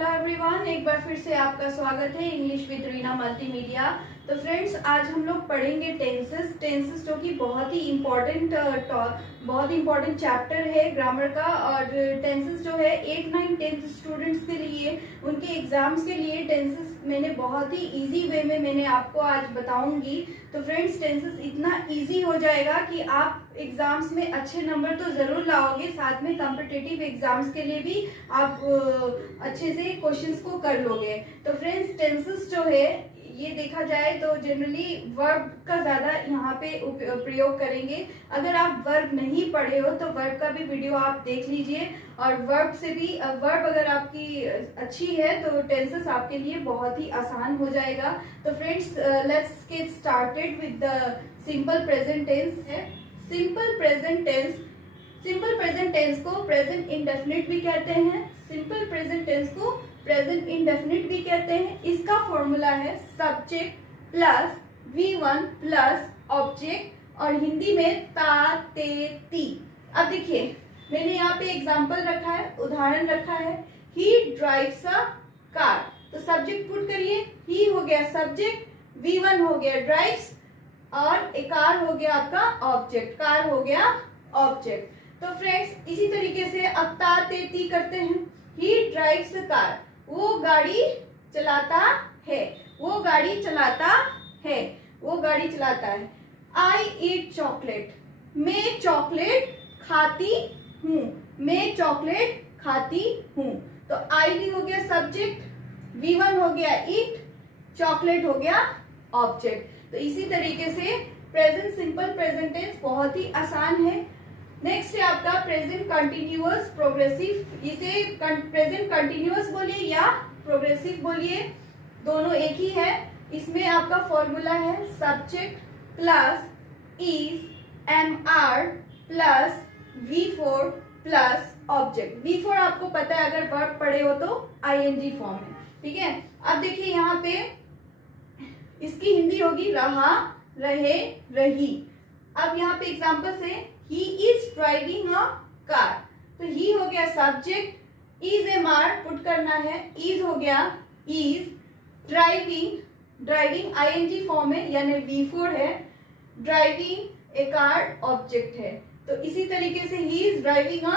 Hello everyone, एक बार फिर से आपका स्वागत है इंग्लिश विद रीना मल्टीमीडिया। तो फ्रेंड्स, आज हम लोग पढ़ेंगे टेंसेस जो कि बहुत ही इम्पोर्टेंट चैप्टर है ग्रामर का। और टेंसेस जो है 8, 9, 10th स्टूडेंट्स के लिए, उनके एग्जाम्स के लिए टेंसेस मैंने बहुत ही इजी वे में मैंने आपको आज बताऊंगी। तो फ्रेंड्स, टेंसेस इतना इजी हो जाएगा कि आप एग्जाम्स में अच्छे नंबर तो जरूर लाओगे, साथ में कॉम्पिटिटिव एग्जाम्स के लिए भी आप अच्छे से क्वेश्चंस को कर लोगे। तो फ्रेंड्स, टेंसेस जो है ये देखा जाए तो जनरली वर्ब का ज्यादा यहाँ पे प्रयोग करेंगे। अगर आप वर्ब नहीं पढ़े हो तो वर्ब का भी वीडियो आप देख लीजिए, और वर्ब से भी वर्ब अगर आपकी अच्छी है तो टेंसेस आपके लिए बहुत ही आसान हो जाएगा। तो friends, let's get started with the simple present tense है। सिंपल प्रेजेंट टेंस को प्रेजेंट इंडेफिनिट भी कहते हैं, सिंपल प्रेजेंट टेंस को प्रेजेंट इंडेफिनिट भी कहते हैं। इसका फॉर्मूला है subject plus V1 plus object, और हिंदी में ता ते ती। अब देखिए, मैंने यहाँ पे एग्जाम्पल रखा है, उदाहरण रखा है, ही ड्राइव्स अ कार। तो सब्जेक्ट पुट करिए, ही हो गया सब्जेक्ट, V1 हो गया ड्राइव्स, और ए कार हो गया आपका ऑब्जेक्ट, कार हो गया ऑब्जेक्ट। तो फ्रेंड्स, इसी तरीके से अब ता ते ती करते हैं। ही ड्राइव्स अ कार, वो गाड़ी चलाता है, वो गाड़ी चलाता है, वो गाड़ी चलाता है। आई ईट चॉकलेट, मैं चॉकलेट खाती हूँ, मैं चॉकलेट खाती हूँ। तो आई भी हो गया सब्जेक्ट, V1 हो गया ईट, चॉकलेट हो गया ऑब्जेक्ट। तो इसी तरीके से प्रेजेंट सिंपल प्रेजेंट टेंस बहुत ही आसान है। नेक्स्ट है आपका प्रेजेंट कंटिन्यूअस प्रोग्रेसिव। इसे प्रेजेंट कंटिन्यूअस बोलिए या प्रोग्रेसिव बोलिए, दोनों एक ही है। इसमें आपका फॉर्मूला है subject plus is MR plus V4 plus object. V4 आपको पता है, अगर वर्ब पढ़े हो तो ING फॉर्म है, ठीक है। अब देखिए यहाँ पे इसकी हिंदी होगी रहा, रहे, रही। अब यहाँ पे एग्जाम्पल से he is driving a car, तो he हो गया सब्जेक्ट, is MR पुट करना है, is हो गया is, ड्राइविंग ING फॉर्म है यानी V4 है, ड्राइविंग ए कार ऑब्जेक्ट है। तो इसी तरीके से he is driving a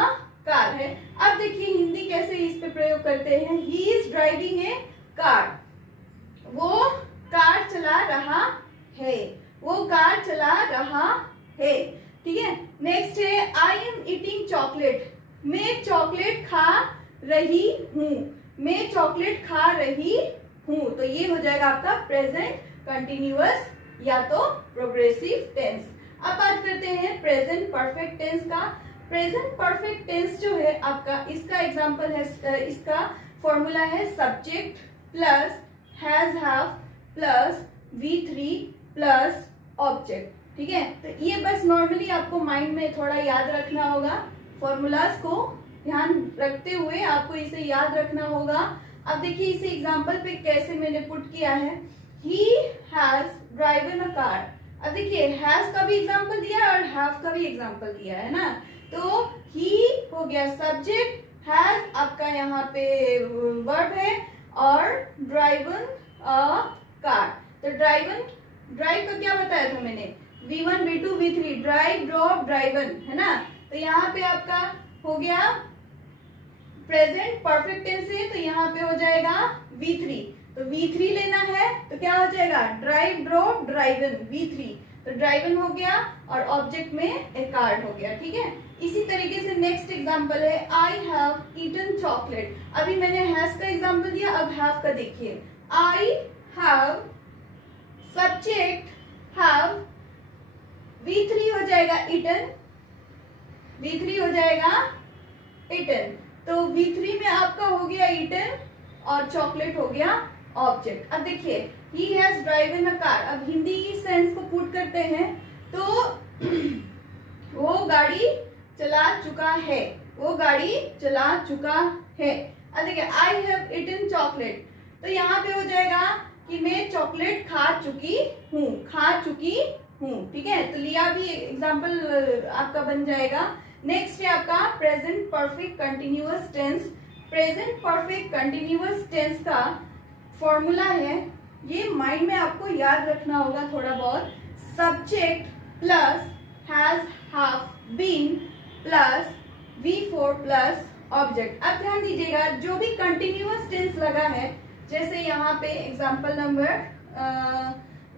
car है। अब देखिए हिंदी कैसे इस पे प्रयोग करते हैं। he is driving a car, वो कार चला रहा है, वो कार चला रहा है, ठीक है। नेक्स्ट है आई एम ईटिंग चॉकलेट, मैं चॉकलेट खा रही हूँ, मैं चॉकलेट खा रही हूँ। तो ये हो जाएगा आपका प्रेजेंट कंटिन्यूअस या तो प्रोग्रेसिव टेंस। अब बात करते हैं प्रेजेंट परफेक्ट टेंस का। प्रेजेंट परफेक्ट टेंस जो है आपका, इसका एग्जांपल है, इसका फॉर्मूला है subject plus has have plus V3 plus object, ठीक है। तो ये बस नॉर्मली आपको माइंड में थोड़ा याद रखना होगा, फॉर्मूलाज को ध्यान रखते हुए आपको इसे याद रखना होगा। अब देखिए इसे एग्जांपल पे कैसे मैंने पुट किया है। He has driven a car. अब देखिए हैज का भी एग्जांपल दिया और हैव का भी एग्जांपल दिया है ना। तो ही हो गया सब्जेक्ट, हैज आपका यहाँ पे वर्ब है, और ड्राइवन अ कार। तो ड्राइव का क्या बताया था मैंने, V1 V2 V3, drive drop driven, है ना। तो यहाँ पे आपका हो गया प्रेजेंट परफेक्ट टेंस है, तो यहाँ पे हो जाएगा V3। तो V3 लेना है तो क्या हो जाएगा, ड्राइव ड्रॉप ड्राइवन V3। तो ड्राइवन हो गया और ऑब्जेक्ट में ए कार हो गया, ठीक है। इसी तरीके से नेक्स्ट एग्जांपल है आई हैव ईटन चॉकलेट। अभी मैंने हैव का एग्जांपल दिया, अब हैव का देखिए। I have subject have, V3 हो जाएगा ईटन, V3 हो जाएगा ईटन। तो V3 में आपका हो गया ईटन और चॉकलेट हो गया ऑब्जेक्ट। अब देखिए he has driven a car. अब हिंदी सेंस को पुट करते हैं तो वो गाड़ी चला चुका है, वो गाड़ी चला चुका है। अब देखिए आई हैव ईटन चॉकलेट, तो यहाँ पे हो जाएगा कि मैं चॉकलेट खा चुकी हूँ, खा चुकी हूँ, ठीक है। तो लिया भी एग्जाम्पल आपका बन जाएगा। नेक्स्ट है आपका present perfect continuous tense. Present perfect continuous tense का फॉर्मूला है, ये माइंड में आपको याद रखना होगा थोड़ा बहुत। Subject plus has, have, been plus V4 plus object. अब ध्यान दीजिएगा, जो भी कंटिन्यूअस टेंस लगा है, जैसे यहाँ पे एग्जांपल नंबर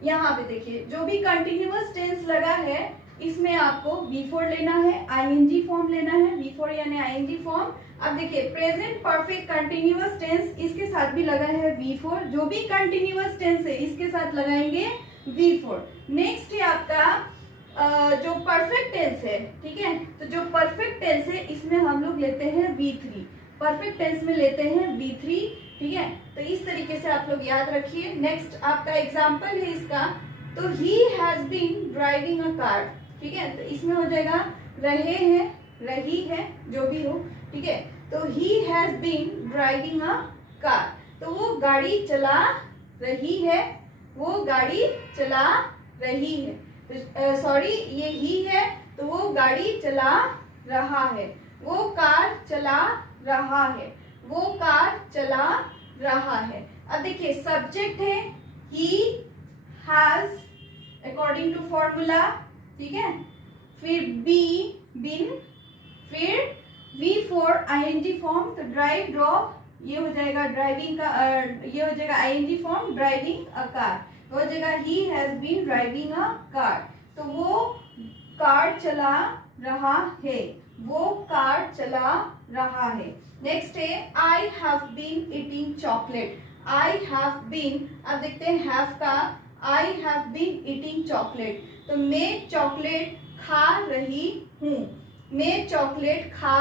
यहाँ पे देखिए, जो भी कंटिन्यूअस टेंस लगा है इसमें आपको V4 लेना है, आईएनजी फॉर्म लेना है, V4 यानी आईएनजी फॉर्म। अब देखिए प्रेजेंट परफेक्ट कंटिन्यूअस टेंस, इसके साथ भी लगा है V4, जो भी कंटिन्यूअस टेंस है इसके साथ लगाएंगे V4। नेक्स्ट है आपका जो परफेक्ट टेंस है, ठीक है, तो जो परफेक्ट टेंस है इसमें हम लोग लेते हैं V3, परफेक्ट टेंस में लेते हैं V3, ठीक है। तो इस तरीके से आप लोग याद रखिए। नेक्स्ट आपका एग्जाम्पल है इसका, तो he has been driving a car, ठीक है, तो इसमें हो जाएगा रहे हैं, रही है, जो भी हो, ठीक है। तो he has been driving a car, तो वो गाड़ी चला रही है, वो गाड़ी चला रही है, सॉरी ये ही है, तो वो गाड़ी चला रहा है, वो कार चला रहा है, वो कार चला रहा है। अब देखिए सब्जेक्ट है he has according to formula, ठीक है, फिर बी बिन, फिर V4 आईएनजी फॉर्म, तो ड्राइव ड्रॉप, ये हो जाएगा ड्राइविंग का, ये हो जाएगा ING form driving a car, तो हो जाएगा he has been driving a car, तो वो कार चला रहा है, वो कार चला रहा है। नेक्स्ट है I have been eating chocolate, I have been, अब देखते हैं हैव का, I have been eating chocolate, तो मैं चॉकलेट खा रही हूँ, मैं चॉकलेट खा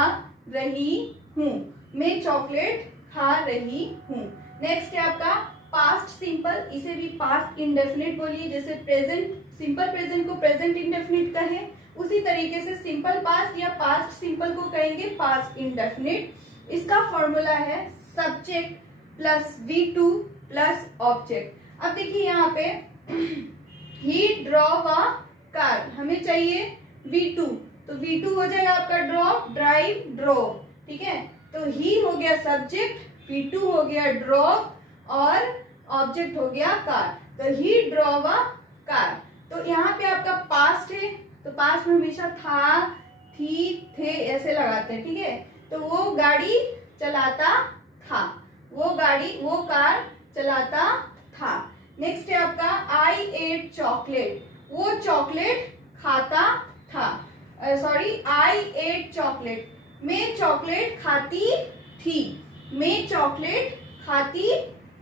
रही हूँ, मैं चॉकलेट खा रही हूँ। नेक्स्ट है आपका पास्ट सिंपल, इसे भी पास्ट इंडेफिनिट बोलिए, जैसे प्रेजेंट सिंपल प्रेजेंट को प्रेजेंट इंडेफिनिट कहे, उसी तरीके से सिंपल पास्ट या पास्ट सिंपल को कहेंगे पास्ट इंडेफिनिट। इसका फॉर्मूला है subject plus V2 plus object. अब देखिए यहाँ पे ही ड्रॉव अ कार, हमें चाहिए V2, तो V2 हो जाएगा आपका ड्रॉव, ड्राइव, ड्रॉव, ठीक है, तो ही हो गया सब्जेक्ट, V2 हो गया ड्रॉव और ऑब्जेक्ट हो गया कार, तो ही ड्रॉव अ कार। तो यहाँ पे आपका पास्ट है, तो पास्ट में हमेशा था, थी, थे ऐसे लगाते हैं, ठीक है, तो वो गाड़ी चलाता था, वो गाड़ी, वो कार चलाता था। नेक्स्ट है आपका आई एट चॉकलेट, वो चॉकलेट खाता था, सॉरी आई एट चॉकलेट, मैं चॉकलेट खाती थी, मैं चॉकलेट खाती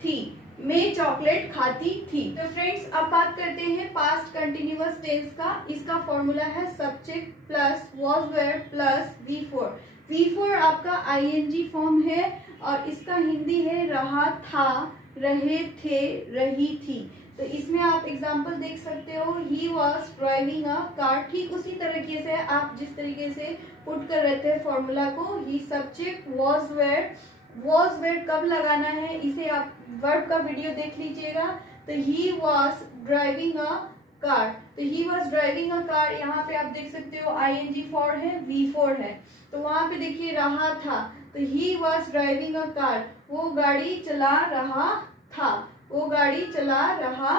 थी, मैं चॉकलेट खाती थी। तो फ्रेंड्स अब बात करते हैं पास्ट कंटिन्यूअस टेंस का। इसका फॉर्मूला है subject plus was were plus V4। V4 आपका आईएनजी फॉर्म है और इसका हिंदी है रहा था, रहे थे, रही थी। तो इसमें आप एग्जाम्पल देख सकते हो, ही वॉज ड्राइविंग अ कार, ठीक उसी तरीके से आप जिस तरीके से पुट कर रहते हैं फॉर्मूला को, ही subject was were, was were कब लगाना है इसे आप वर्ब का वीडियो देख लीजिएगा। तो he was driving a car, तो he was driving a car, यहाँ पे आप देख सकते हो आईएनजी फॉर है, V4 है, तो वहां पे देखिए रहा था, तो he was driving a car, वो गाड़ी चला रहा था, वो गाड़ी चला रहा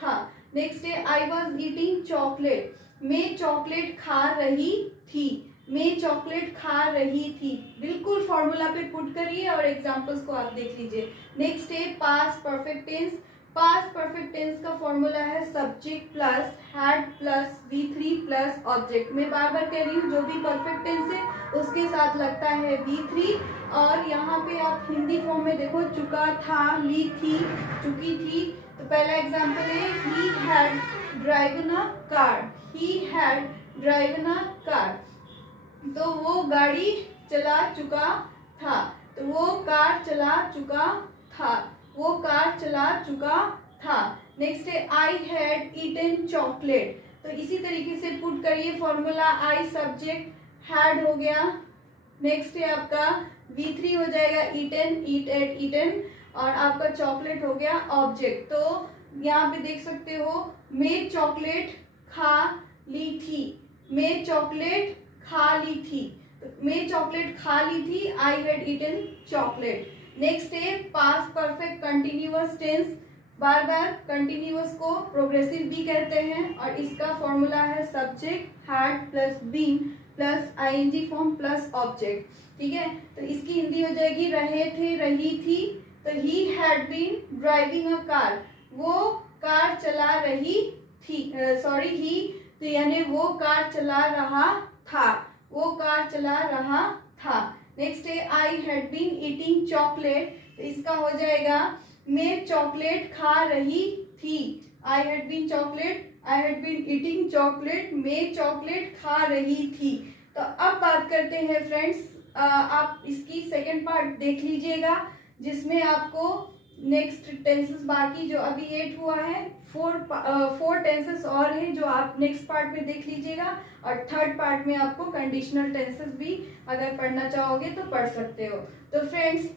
था। नेक्स्ट है आई वॉज ईटिंग चॉकलेट, मैं चॉकलेट खा रही थी, मैं चॉकलेट खा रही थी। बिल्कुल फॉर्मूला पे पुट करिए और एग्जांपल्स को आप देख लीजिए। नेक्स्ट है past perfect tense. Past perfect tense का फॉर्मूला है subject plus had plus V3 plus object. मैं बार बार कह रही हूँ, जो भी परफेक्ट टेंस है उसके साथ लगता है V3। और यहाँ पे आप हिंदी फॉर्म में देखो, चुका था, ली थी, चुकी थी। तो पहला एग्जाम्पल है he had driven a car, he had driven a car, तो वो गाड़ी चला चुका था, तो वो कार चला चुका था, वो कार चला चुका था। नेक्स्ट है आई हैड ईटन चॉकलेट, तो इसी तरीके से पुट करिए फॉर्मूला, आई सब्जेक्ट, हैड हो गया, नेक्स्ट है आपका V3 हो जाएगा ईटन, ईट एट ईटन, और आपका चॉकलेट हो गया ऑब्जेक्ट। तो यहाँ पे देख सकते हो, मैं चॉकलेट खा ली थी, मैं चॉकलेट खा ली थी, तो मैं चॉकलेट खा ली थी, I had eaten chocolate. Next है पास्ट परफेक्ट कंटिन्यूअस टेंस, बार बार कंटिन्यूअस को प्रोग्रेसिव भी कहते हैं और इसका फॉर्मूला है subject had plus been plus ING form plus object. ठीक है, तो इसकी हिंदी हो जाएगी रहे थे, रही थी। तो he had been driving a car, वो कार चला रही थी, सॉरी ही, तो यानी वो कार चला रहा था, वो कार चला रहा था। नेक्स्ट है I had been eating chocolate, तो इसका हो जाएगा मैं चॉकलेट खा रही थी। I had been eating chocolate, मैं चॉकलेट खा रही थी। तो अब बात करते हैं फ्रेंड्स, आप इसकी सेकेंड पार्ट देख लीजिएगा जिसमें आपको नेक्स्ट टेंसेस बाकी जो अभी 8 हुआ है, 4 टेंसेस और हैं जो आप नेक्स्ट पार्ट में देख लीजिएगा और थर्ड पार्ट में आपको कंडीशनल टेंसेस भी अगर पढ़ना चाहोगे तो पढ़ सकते हो। तो फ्रेंड्स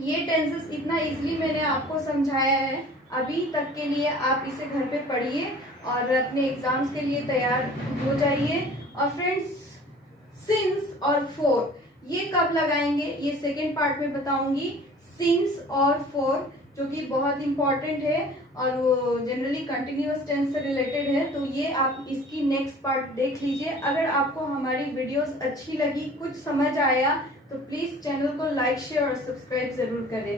ये टेंसेस इतना इजीली मैंने आपको समझाया है, अभी तक के लिए आप इसे घर पे पढ़िए और अपने एग्जाम्स के लिए तैयार हो जाइए। और फ्रेंड्स सिंस और फॉर ये कब लगाएंगे ये सेकेंड पार्ट में बताऊंगी। सिंस और फॉर जो कि बहुत इंपॉर्टेंट है और वो जनरली कंटिन्यूअस टेंस से रिलेटेड है, तो ये आप इसकी नेक्स्ट पार्ट देख लीजिए। अगर आपको हमारी वीडियोस अच्छी लगी, कुछ समझ आया, तो प्लीज चैनल को लाइक शेयर और सब्सक्राइब जरूर करें।